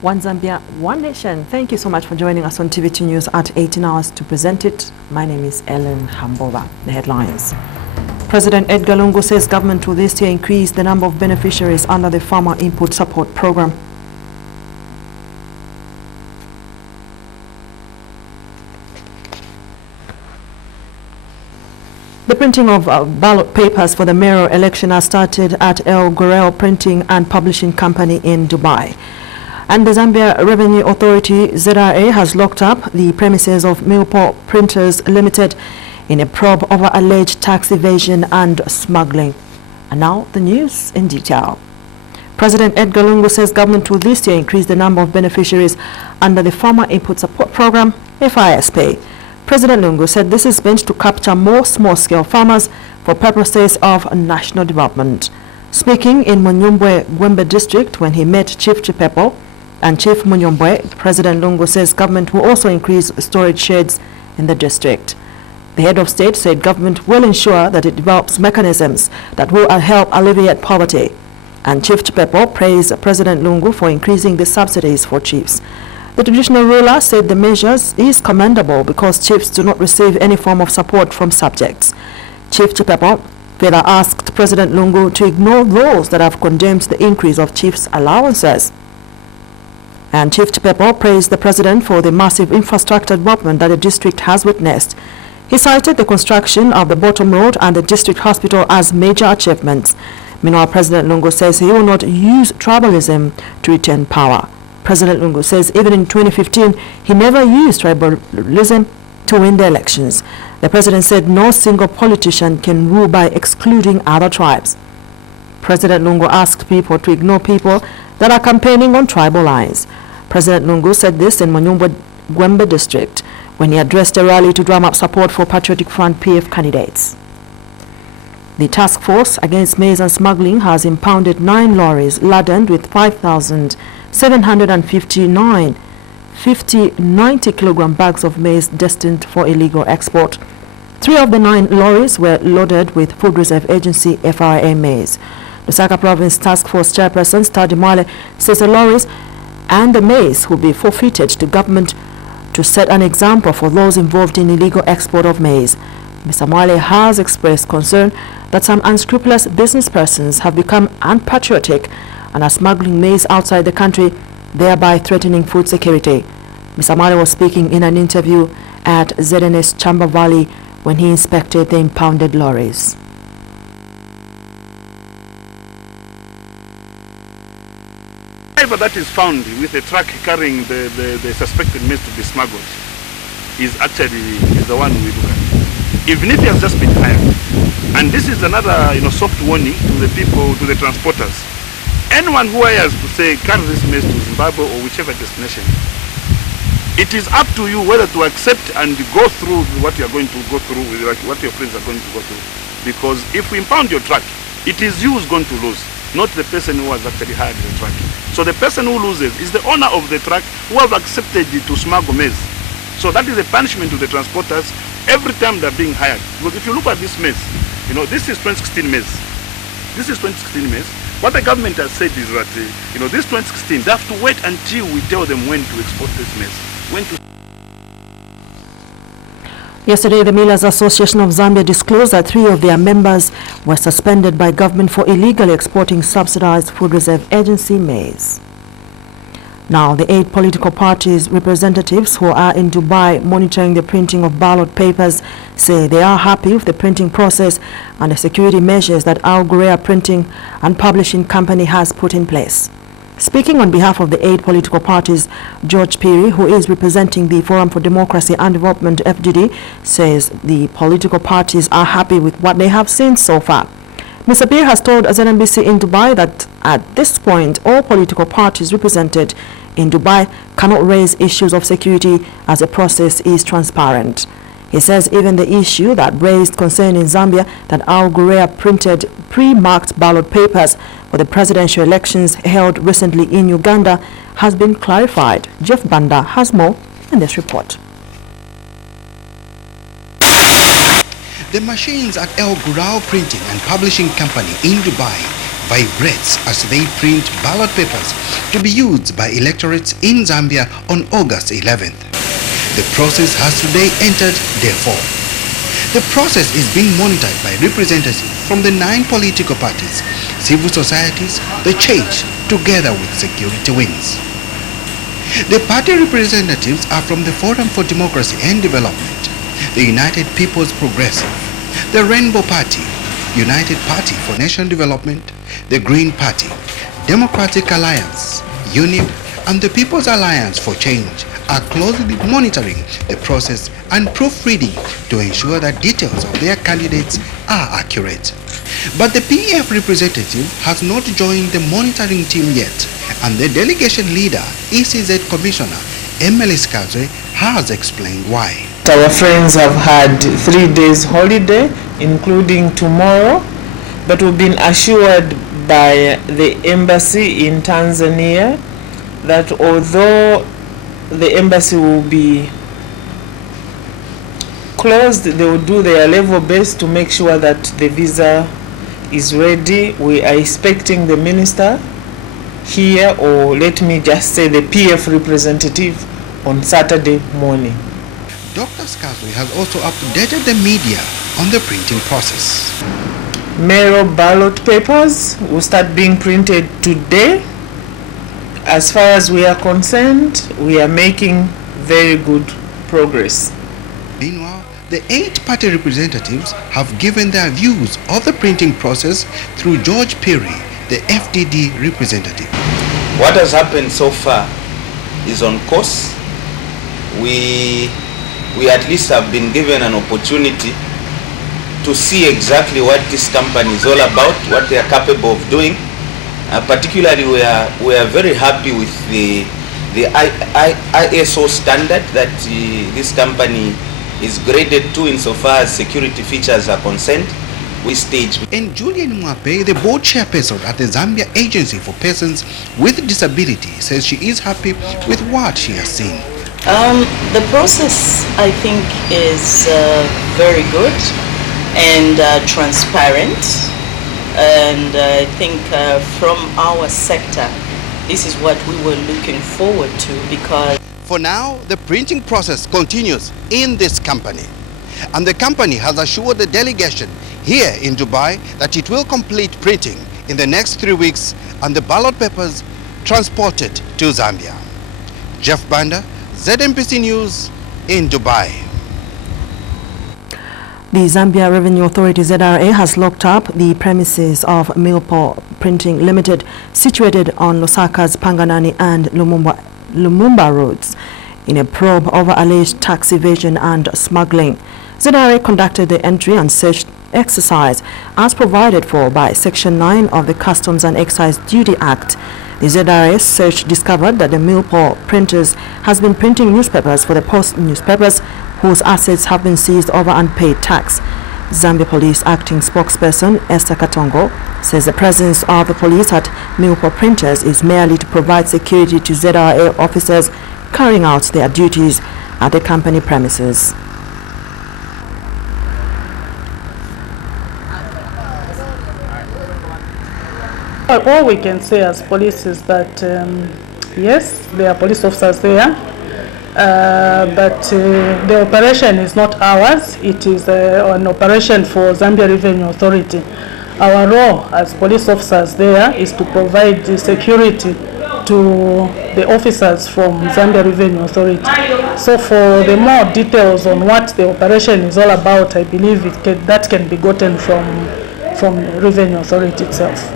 One Zambia, one nation. Thank you so much for joining us on TV2 News at 18 hours to present it. My name is Ellen Hambova. The headlines. President Edgar Lungu says government will this year increase the number of beneficiaries under the Farmer Input Support Program. The printing of ballot papers for the mayoral election has started at El Gorel Printing and Publishing Company in Dubai. And the Zambia Revenue Authority, ZRA, has locked up the premises of Millport Printers Limited in a probe over alleged tax evasion and smuggling. And now the news in detail. President Edgar Lungu says government will this year increase the number of beneficiaries under the Farmer Input Support Program, FISP. President Lungu said this is meant to capture more small-scale farmers for purposes of national development. Speaking in Munyombwe, Gwembe district, when he met Chief Chipepo and Chief Munyombwe, President Lungu says government will also increase storage sheds in the district. The head of state said government will ensure that it develops mechanisms that will help alleviate poverty. And Chief Chipepo praised President Lungu for increasing the subsidies for chiefs. The traditional ruler said the measures is commendable because chiefs do not receive any form of support from subjects. Chief Chipepo further asked President Lungu to ignore those that have condemned the increase of chiefs' allowances. And Chief Chipepo praised the president for the massive infrastructure development that the district has witnessed. He cited the construction of the Bottom Road and the district hospital as major achievements. Meanwhile, President Lungu says he will not use tribalism to retain power. President Lungu says even in 2015, he never used tribalism to win the elections. The president said no single politician can rule by excluding other tribes. President Lungu asked people to ignore people that are campaigning on tribal lines. President Lungu said this in Manyumbwe, Gwembe district, when he addressed a rally to drum up support for Patriotic Front PF candidates. The task force against maize and smuggling has impounded 9 lorries laden with 5,759 90-kilogram bags of maize destined for illegal export. 3 of the 9 lorries were loaded with Food Reserve Agency FRA maize. Lusaka Province Task Force Chairperson Stadi Male says the lorries and the maize will be forfeited to government to set an example for those involved in illegal export of maize. Mr. Mwale has expressed concern that some unscrupulous business persons have become unpatriotic and are smuggling maize outside the country, thereby threatening food security. Mr. Mwale was speaking in an interview at ZNS Chamba Valley when he inspected the impounded lorries. That is found with a truck carrying the suspected maize to be smuggled is actually the one we look at. Even if he has just been hired, and this is another soft warning to the people, to the transporters. Anyone who hires to say carry this maize to Zimbabwe or whichever destination, it is up to you whether to accept and go through what you are going to go through, like what your friends are going to go through. Because if we impound your truck, it is you who's going to lose, not the person who has actually hired the truck. So the person who loses is the owner of the truck who have accepted to smuggle maize. So that is a punishment to the transporters every time they're being hired. Because if you look at this maize, this is 2016 maize. This is 2016 maize. What the government has said is that, this 2016, they have to wait until we tell them when to export this maize. When to. Yesterday, the Millers Association of Zambia disclosed that 3 of their members were suspended by government for illegally exporting subsidized Food Reserve Agency maize. Now, the 8 political parties' representatives who are in Dubai monitoring the printing of ballot papers say they are happy with the printing process and the security measures that Al Ghurair Printing and Publishing Company has put in place. Speaking on behalf of the 8 political parties, George Piri, who is representing the Forum for Democracy and Development FDD, says the political parties are happy with what they have seen so far. Mr. Piri has told ZNBC in Dubai that at this point, all political parties represented in Dubai cannot raise issues of security as the process is transparent. He says even the issue that raised concern in Zambia that Al Ghurair printed pre-marked ballot papers for the presidential elections held recently in Uganda has been clarified. Jeff Banda has more in this report. The machines at Al Ghurair Printing and Publishing Company in Dubai vibrates as they print ballot papers to be used by electorates in Zambia on August 11th. The process has today entered day 4. The process is being monitored by representatives from the 9 political parties, civil societies, the church, together with security wings. The party representatives are from the Forum for Democracy and Development, the United People's Progressive, the Rainbow Party, United Party for National Development, the Green Party, Democratic Alliance, UNIP, and the People's Alliance for Change are closely monitoring the process and proofreading to ensure that details of their candidates are accurate. But the PF representative has not joined the monitoring team yet, and the delegation leader, ECZ Commissioner Emily Skazwe, has explained why. Our friends have had 3 days holiday, including tomorrow, but we've been assured by the embassy in Tanzania that although the embassy will be closed, they will do their level best to make sure that the visa is ready. We are expecting the minister here, or let me just say the PF representative, on Saturday morning. Dr. Skazwe has also updated the media on the printing process. Mayoral ballot papers will start being printed today. As far as we are concerned, we are making very good progress. Meanwhile, the 8 party representatives have given their views of the printing process through George Perry, the FDD representative. What has happened so far is on course. We at least have been given an opportunity to see exactly what this company is all about, what they are capable of doing. Particularly, we are very happy with the ISO standard that this company is graded to insofar as security features are concerned. We stage. And Julian Mwape, the board chairperson at the Zambia Agency for Persons with Disability, says she is happy with what she has seen. The process, I think, is very good and transparent. And I think from our sector, this is what we were looking forward to, because for now, the printing process continues in this company. And the company has assured the delegation here in Dubai that it will complete printing in the next 3 weeks and the ballot papers transported to Zambia. Jeff Banda, ZNBC News in Dubai. The Zambia Revenue Authority ZRA has locked up the premises of Milpo Printing Limited, situated on Lusaka's Panganani and Lumumba roads, in a probe over alleged tax evasion and smuggling. ZRA conducted the entry and search exercise as provided for by Section 9 of the Customs and Excise Duty Act. The ZRA search discovered that the Milpo Printers has been printing newspapers for the Post newspapers, whose assets have been seized over unpaid tax. Zambia Police Acting Spokesperson Esther Katongo says the presence of the police at Milpo Printers is merely to provide security to ZRA officers carrying out their duties at the company premises. All we can say as police is that yes, there are police officers there, but the operation is not ours. It is an operation for Zambia Revenue Authority. Our role as police officers there is to provide the security to the officers from Zambia Revenue Authority. So for the more details on what the operation is all about, I believe that can be gotten from Revenue Authority itself.